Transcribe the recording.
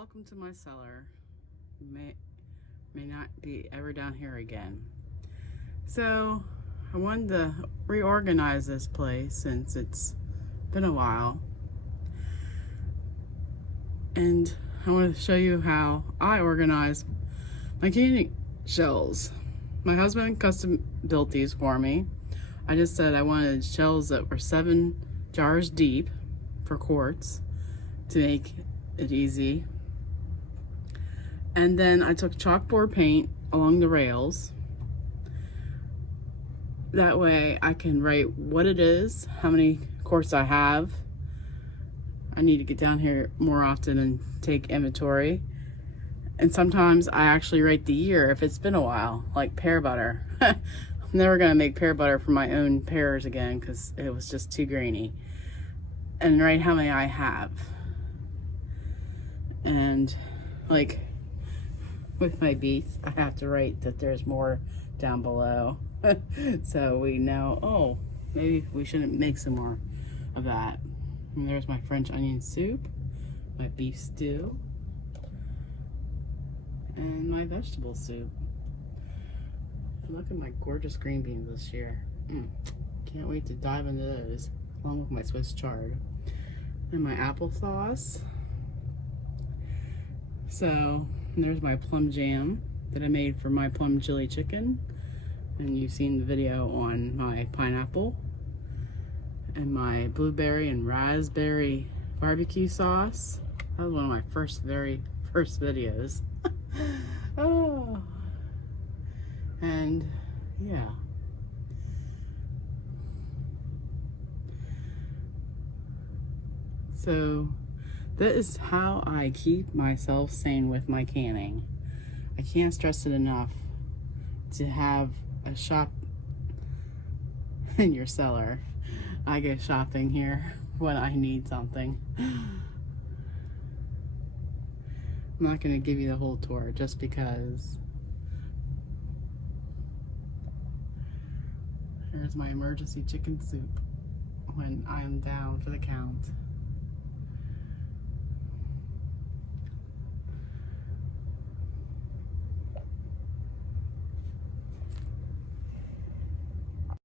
welcome to my cellar. May not be ever down here again. So I wanted to reorganize this place since it's been a while, and I want to show you how I organize my candy shells. My husband custom built these for me. I just said I wanted shells that were 7 jars deep for quarts to make it easy. And then I took chalkboard paint along the rails. That way I can write what it is, how many quarts I have. I need to get down here more often and take inventory. And sometimes I actually write the year if it's been a while, like pear butter. I'm never gonna make pear butter for my own pears again because it was just too grainy. And write how many I have. And like with my beets, I have to write that there's more down below. So we know, oh, maybe we shouldn't make some more of that. And there's my French onion soup, my beef stew, and my vegetable soup. And look at my gorgeous green beans this year. Can't wait to dive into those, along with my Swiss chard. And my applesauce. So there's my plum jam that I made for my plum chili chicken. And you've seen the video on my pineapple. And my blueberry and raspberry barbecue sauce. That was one of my very first videos. Oh. And yeah. So that is how I keep myself sane with my canning. I can't stress it enough to have a shop in your cellar. I go shopping here when I need something. I'm not going to give you the whole tour just because. Here's my emergency chicken soup when I'm down for the count.